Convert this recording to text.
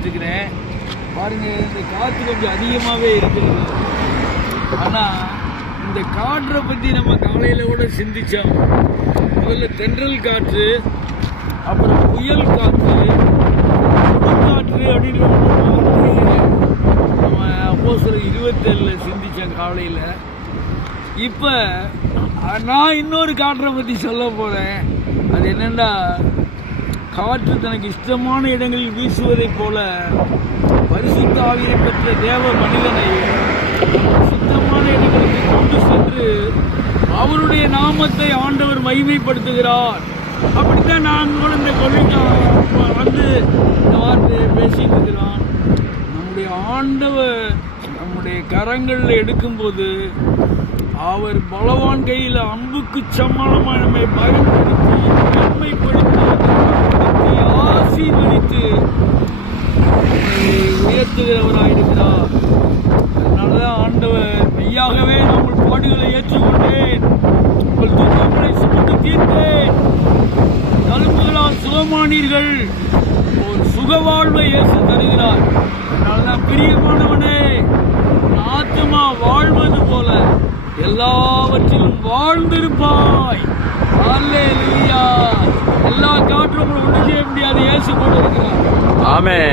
பேசிட்டு இருக்கிறேன். பாருங்க, இந்த காற்று கொஞ்சம் அதிகமாகவே இருக்குது. ஆனால் இந்த காற்றை பற்றி நம்ம காலையில் கூட சிந்திச்சோம். முதல்ல தென்றல் காற்று, அப்புறம் புயல் காற்று, காற்று அப்படின்ற நம்ம அப்போஸ்தலர் 27 சிந்திச்சோம் காலையில். இப்போ நான் இன்னொரு காற்றை பற்றி சொல்ல போகிறேன். அது என்னென்னா, காற்று தனக்கு இஷ்டமான இடங்களில் வீசுவதைப் போல பரிசுத்த ஆவியை பெற்ற தேவ மனிதனை சுத்தமான இடங்களுக்கு கொண்டு சென்று அவருடைய நாமத்தை ஆண்டவர் மகிமைப்படுத்துகிறார். அப்படித்தான் நாங்கள் இந்த கொள்கைக்கு வந்து இந்த வார்த்தையை பேசிட்டு இருக்கிறோம். நம்முடைய ஆண்டவர் நம்முடைய கரங்களில் எடுக்கும்போது அவர் பலவான் கையில் அம்புக்கு சமானமாக நம்மை பயன்படுத்தி நன்மைப்படுத்தி ஆசீர்வதித்து உயர்த்துகிறவராயிருக்கிறார். அதனாலதான் ஆண்டவர், மெய்யாகவே உங்கள் பாடுகளை ஏற்றுக்கொண்டேன், உங்கள் துன்பங்களை சுமந்து தீர்த்தேன், தழும்புகளால் சுகமானீர்கள், ஒரு சுகவாழ்வை இயேசு தருகிறார். அதனாலதான் பிரியமானவனே, ஆத்துமா வாழ்வது போல எல்லாவற்றிலும் வாழ்ந்திருப்பாய். அல்லேலூயா. எல்லா காற்றும் ஒன்று செய்ய முடியாது, இயேசு கூட இருக்கிறார். ஆமென்.